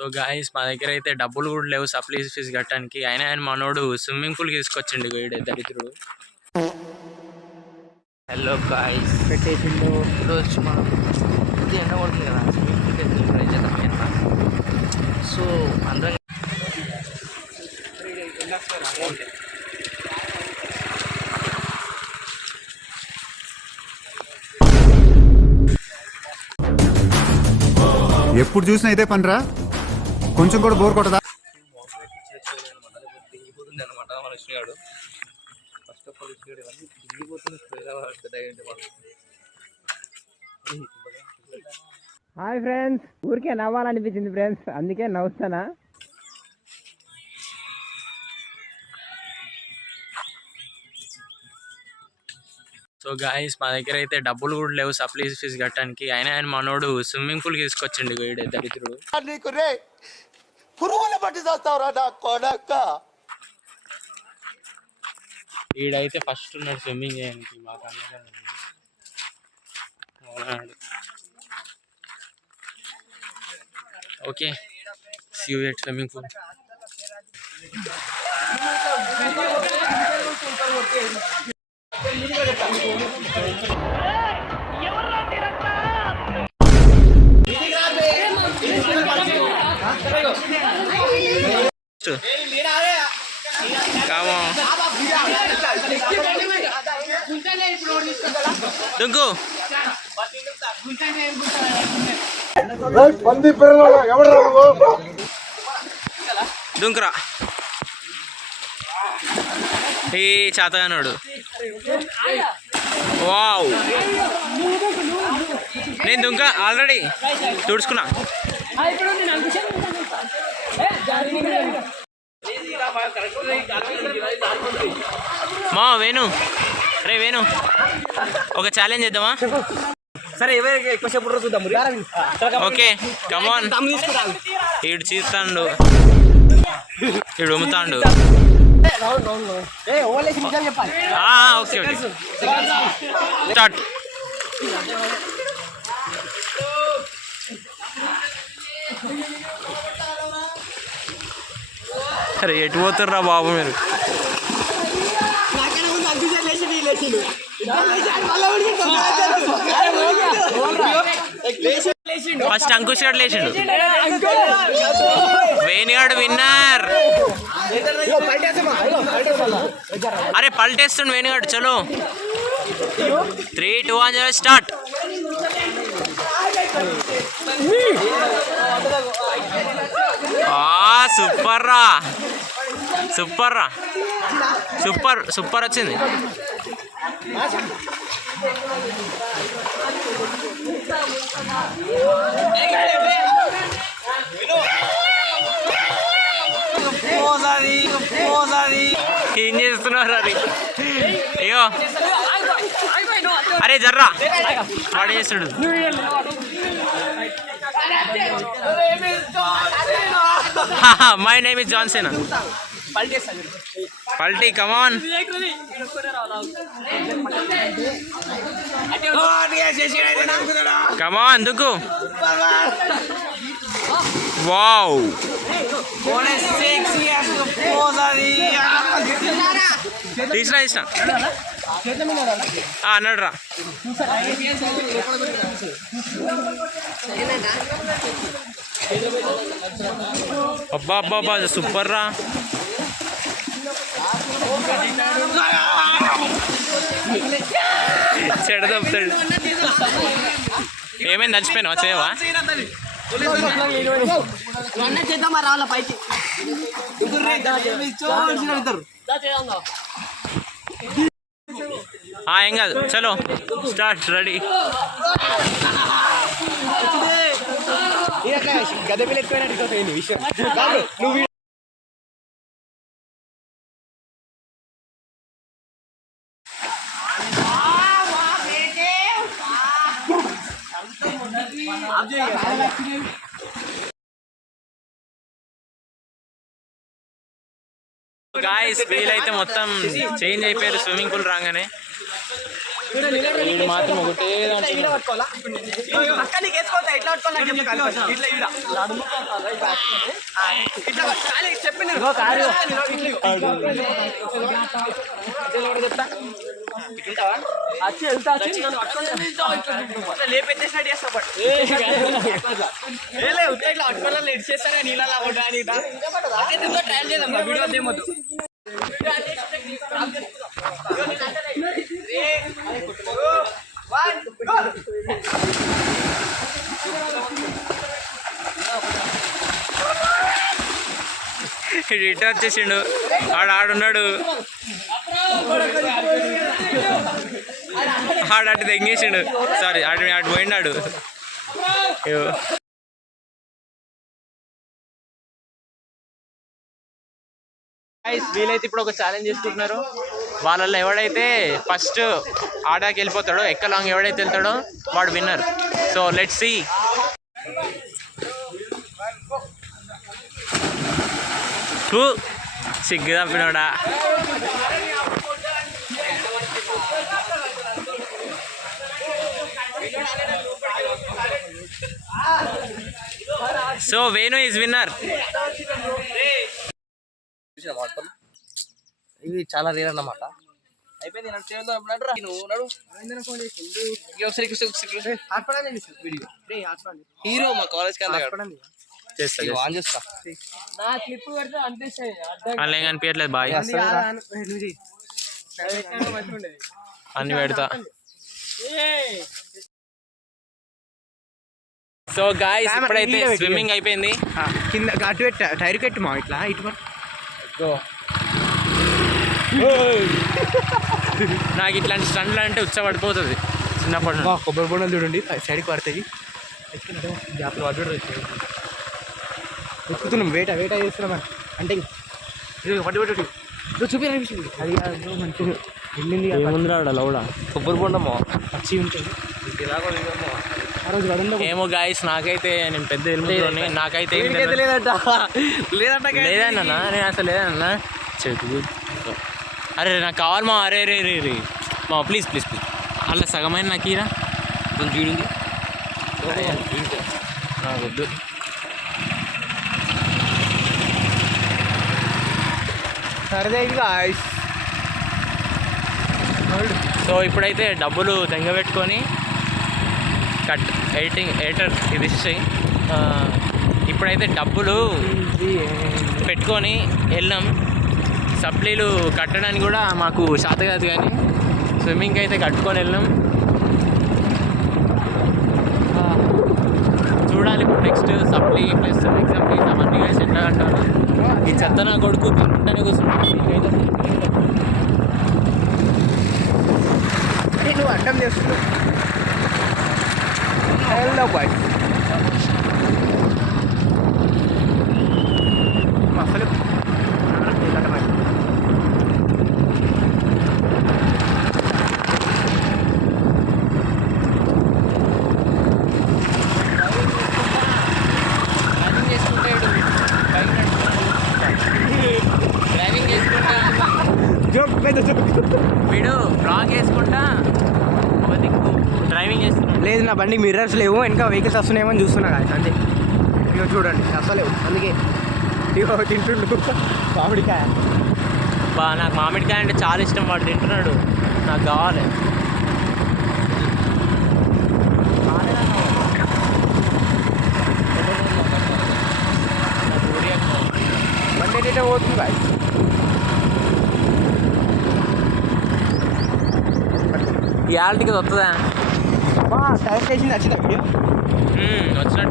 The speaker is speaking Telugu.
సో గాయస్ మా దగ్గర అయితే డబ్బులు కూడా లేవు సప్లీ ఫీజు కట్టడానికి. అయినా ఆయన మనోడు స్విమ్మింగ్ పూల్కి తీసుకొచ్చిండు వీడే దరిద్రుడు. హలో గాయస్, పెట్టేసిండు. ఈరోజు మనం ఇది ఎండ పడుతుంది కదా, స్విమ్మింగ్ పూల్కి అయితే ట్రై చేద్దాం అన్న. సో అందరం ఎప్పుడు చూసినా అయితే పనిరా, కొంచెం కూడా బోర్ కొట్టదా? దిగిపోతుంది అనమాట మన విష్ణుగాడు. ఫస్ట్ ఆఫ్ ఆల్ విష్ణుగాడు ఇవన్నీ దిగిపోతుంది. హాయ్ ఫ్రెండ్స్, ఊరికే నవ్వాలనిపించింది ఫ్రెండ్స్, అందుకే నవ్వుతానా. సో గాయస్ మా దగ్గర అయితే డబ్బులు కూడా లేవు సప్లీ ఫీజు కట్టడానికి. అయినా ఆయన మనోడు స్విమ్మింగ్ పూల్కి తీసుకొచ్చిండు వీడే దరిద్రుడు. వీడైతే ఫస్ట్ ఉన్నాడు స్విమ్మింగ్ చేయడానికి. మాకు okay, see you at swimming pool. దుంకు దుంకురా ఈ చేతగానాడు. వావ్, నేను దుంక ఆల్రెడీ తుడుచుకున్నా. మా వేణు, రే వేణు, ఒక ఛాలెంజ్ చేద్దామా? సరే, ఎక్కువసేపు చూద్దాం. Okay come on. ఈడు చీస్తాడు, ఈడు ఉమ్ముతాడు. Okay okay start. అరే ఎటు పోతుర్రా బాబు మీరు? ఫస్ట్ అంకుష్ గారు లేచిండు. వేణుగాడు విన్నర్. అరే పల్టేస్తుండు వేణుగాడు. చలో 3, 2, 1 స్టార్ట్. సూపర్ రా, సూపర్ రా, సూపర్ సూపర్ వచ్చింది. ఏం చేస్తున్నారు అది? అయ్యో అరే జర్రా వాడు చేస్తాడు. My name is Johnson. పల్టీ కమాన్. కమాన్ దుక్కు. వావ్, తీసిన అన్నాడు రా. అబ్బా అబ్బా అబ్బా సూపర్ రా. చెడ తప్పుతాడు. ఏమైంది, నచ్చిపోయినావా? చేయవా? ఏం కాదు, చలో స్టార్ట్. రెడీ. గద పిల్ల ఎక్కువైనట్టు విషయం. నువ్వు గాయస్ వీలైతే మొత్తం చేంజ్ అయిపోయారు స్విమ్మింగ్ పూల్ రాగానే. వీడు మాత్రం ఒకటే వచ్చి వెళ్తా లేపెట్టేసినట్టు చేస్తాను నీళ్ళ ట్రయల్ చేద్దాం వీడియో దేమొద్దు ఇటు వచ్చేసిండు ఆడున్నాడు అటు తెంగేసిండు సారీ అటు పోయినాడు వీలైతే ఇప్పుడు ఒక ఛాలెంజ్ చేసుకుంటున్నారు వాళ్ళల్లో ఎవడైతే ఫస్ట్ ఆడాకి వెళ్ళిపోతాడో లాంగ్ ఎవడైతే వెళ్తాడో వాడు విన్నర్ సో లెట్స్ సీ సిగ్గు తప్పినోడా సో వేణు ఈజ్ విన్నర్ ఇది చాలా రేర్ అన్నమాట అయిపోయింది హీరో మా కాలేజ్ ఆన్ చేస్తా అలా కనిపించట్లేదు బాయ్ అన్ని పెడతా సో గాయ్స్ ఇప్పుడైతే స్విమ్మింగ్ అయిపోయింది కింద అటు పెట్ట టైర్ కట్టు మా ఇట్లా ఇటు నాకు ఇట్లాంటి స్టండ్లు అంటే ఉచ్చబడిపోతుంది చిన్నప్పటి నుండి కొబ్బరి బొండలు చూడండి సైడ్కి పడతాయి ఎక్కుతున్నాం వేట చేస్తున్నాం అంటే పట్టు చూపించాలి అది మంచిగా వెళ్ళింది ఏముందిరా లౌడా కొబ్బరి బొండమో పచ్చి ఉంటుంది ఆ రోజు గడంలో ఏమో గాయస్ నాకైతే నేను పెద్ద ఎలుముతోని నాకైతే లేదన్నా నేను అసలు లేదన్నా చెట్టు అరే నాకు కావాలి మా అరే రే రే రే మా ప్లీజ్ ప్లీజ్ ప్లీజ్ అలా సగమైన నాకు ఇరా కొంచెం చూడింది నాకు వద్దు సరదా గాయ్స్ సో ఇప్పుడైతే డబ్బులు తెంగబెట్టుకొని ఎడిటర్ ఇది ఇచ్చి ఇప్పుడైతే డబ్బులు పెట్టుకొని వెళ్ళాం సప్లీలు కట్టడానికి కూడా మాకు శాత కాదు కానీ స్విమ్మింగ్ అయితే కట్టుకొని వెళ్ళాం చూడాలి ఇప్పుడు next supply plus exam fees అవన్నీ వేసి ఎట్లా కట్టాలి ఈ చెత్త నా కొడుకు తింటానే కూర్చుంటాను నువ్వు అడ్డం చేస్తున్నావు హలో బాయ్ అసలు డ్రైవింగ్ చేసుకుంటా జోక్ పెద్ద జోక్ వీడు బ్లాగ్ వేసుకుంటా ఒక దిక్కు డ్రైవింగ్ చేస్తున్నాడు లేదు నా బండికి మిర్రర్స్ లేవు ఇంకా వెహికల్స్ వస్తున్నాయేమో అని చూస్తున్నా కదా అంతే ఇక చూడండి అసలు అందుకే ఇగో తింటుండు మామిడికాయ నాకు మామిడికాయ అంటే చాలా ఇష్టం వాడు తింటున్నాడు నాకు కావాలి బండి ఏంటంటే పోతుంది బాయ్ ఈ ఆల్టీకి వస్తుందా టైర్ స్టేషన్ వచ్చిందా వీడియో వచ్చినట్టు